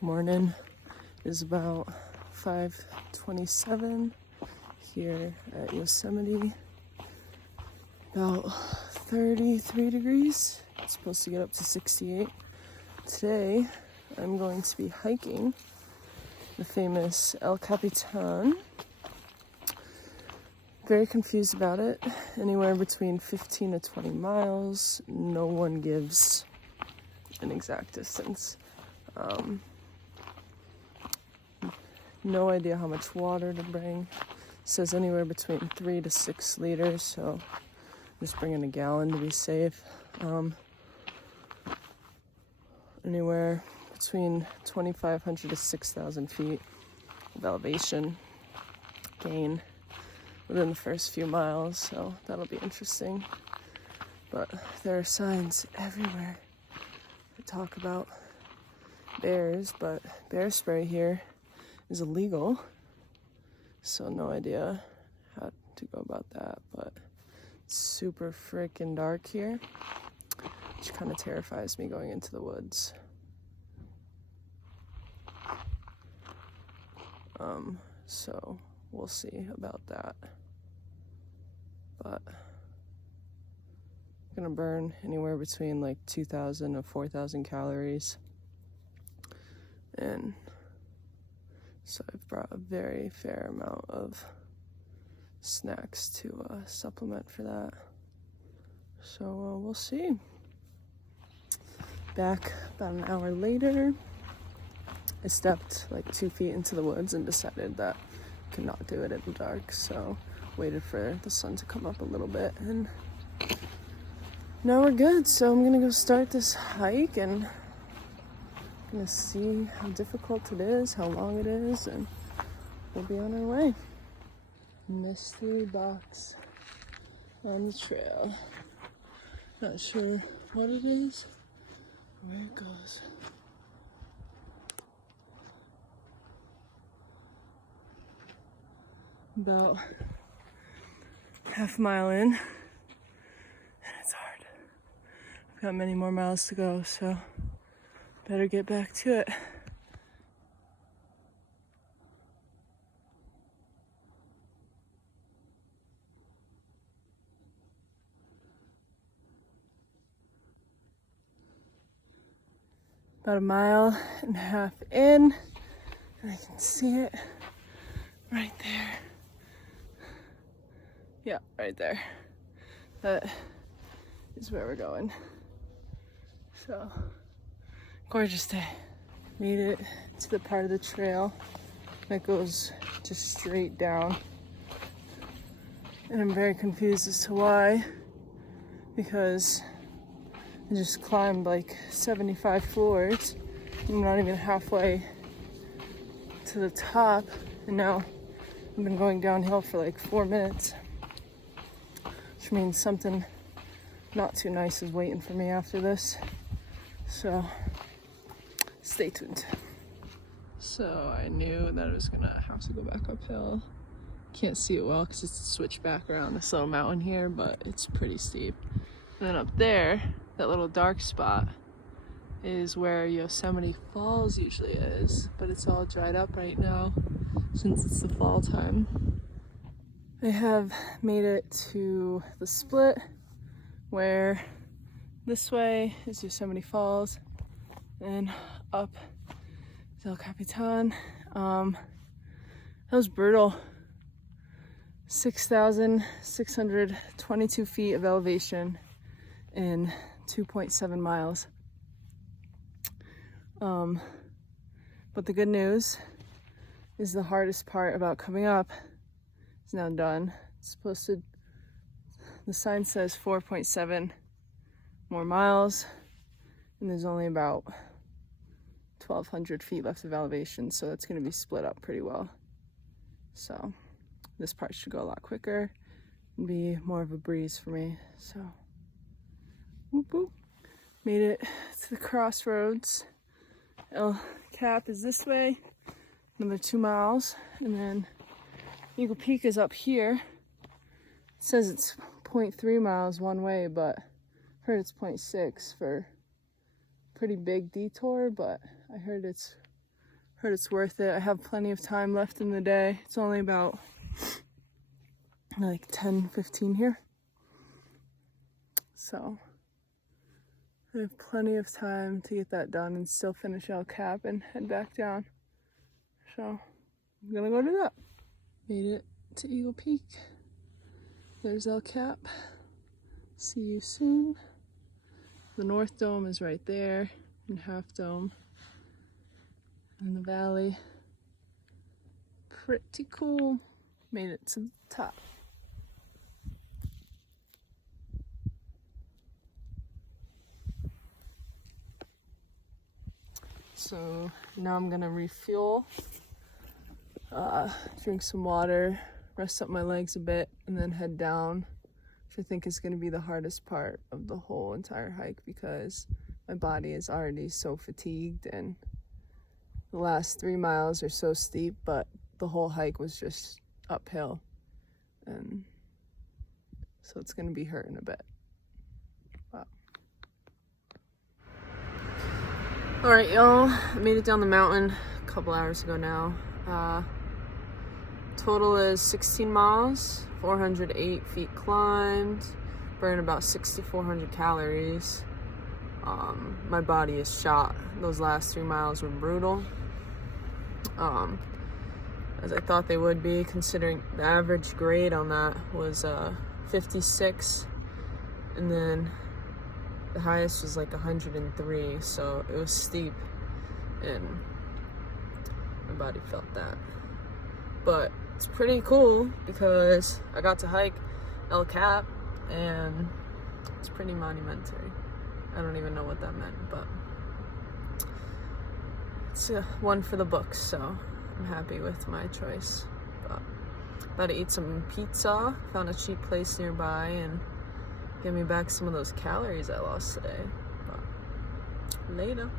Morning is about 5:27 here at Yosemite. About 33 degrees. It's supposed to get up to 68. Today I'm going to be hiking the famous El Capitan. Very confused about it. Anywhere between 15 to 20 miles. No one gives an exact distance. No idea how much water to bring. It says anywhere between 3 to 6 liters, so I'm just bringing a gallon to be safe. Anywhere between 2,500 to 6,000 feet of elevation gain within the first few miles, so that'll be interesting. But there are signs everywhere that talk about bears, but bear spray here is illegal, so no idea how to go about that. But it's super freaking dark here, which kind of terrifies me going into the woods. So we'll see about that. But I'm gonna burn anywhere between like 2,000 to 4,000 calories. And so I've brought a very fair amount of snacks to supplement for that. So we'll see. Back about an hour later, I stepped like 2 feet into the woods and decided that I could not do it in the dark. So waited for the sun to come up a little bit, and now we're good. So I'm gonna go start this hike and gonna see how difficult it is, how long it is, and we'll be on our way. Mystery box on the trail. Not sure what it is, where it goes. About half a mile in, and it's hard. I've got many more miles to go, so better get back to it. About a mile and a half in, and I can see it right there. Yeah, right there. That is where we're going. So, gorgeous day. Made it to the part of the trail that goes just straight down. And I'm very confused as to why, because I just climbed like 75 floors. I'm not even halfway to the top, and now I've been going downhill for like 4 minutes, which means something not too nice is waiting for me after this. So stay tuned. So I knew that I was gonna have to go back uphill. Can't see it well because it's a switch back around this little mountain here, but it's pretty steep. And then up there, that little dark spot is where Yosemite Falls usually is, but it's all dried up right now since it's the fall time. I have made it to the split where this way is Yosemite Falls and up is El Capitan. That was brutal. 6,622 feet of elevation in 2.7 miles. But the good news is the hardest part about coming up is now done. It's supposed to, the sign says 4.7 more miles, and there's only about 1,200 feet left of elevation, so that's going to be split up pretty well. So this part should go a lot quicker and be more of a breeze for me. So whoop whoop. Made it to the crossroads. El Cap is this way, another 2 miles, and then Eagle Peak is up here. It says it's 0.3 miles one way, but I heard it's 0.6 for pretty big detour, but I heard it's Heard it's worth it. I have plenty of time left in the day. It's only about like 10-15 here. So I have plenty of time to get that done and still finish El Cap and head back down. So I'm gonna go do that. Made it to Eagle Peak. There's El Cap. See you soon. The North Dome is right there, and Half Dome in the valley. Pretty cool. Made it to the top. So now I'm gonna refuel, drink some water, rest up my legs a bit, and then head down, which I think is gonna be the hardest part of the whole entire hike because my body is already so fatigued and the last 3 miles are so steep, but the whole hike was just uphill. And so it's gonna be hurting a bit. Wow. All right, y'all, I made it down the mountain a couple hours ago now. Total is 16 miles, 408 feet climbed, burned about 6,400 calories. My body is shot. Those last 3 miles were brutal, as I thought they would be, considering the average grade on that was 56, and then the highest was like 103, so it was steep, and my body felt that. But it's pretty cool because I got to hike El Cap, and it's pretty monumentary. I don't even know what that meant, but it's one for the books, so I'm happy with my choice. But about to eat some pizza. Found a cheap place nearby and get me back some of those calories I lost today. But later.